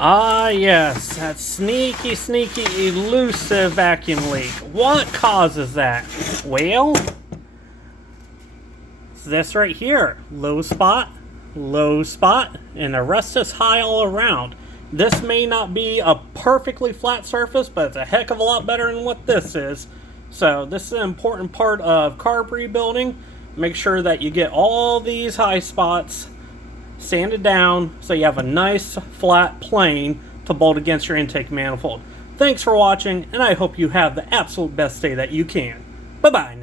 Ah, yes, that sneaky, elusive vacuum leak. What causes that? Well, it's this right here. Low spot, and the rest is high all around. This may not be a perfectly flat surface, but it's a heck of a lot better than what this is. So this is an important part of carb rebuilding. Make sure that you get all these high spots sanded down so you have a nice flat plane to bolt against your intake manifold. Thanks for watching, and I hope you have the absolute best day that you can. Bye bye.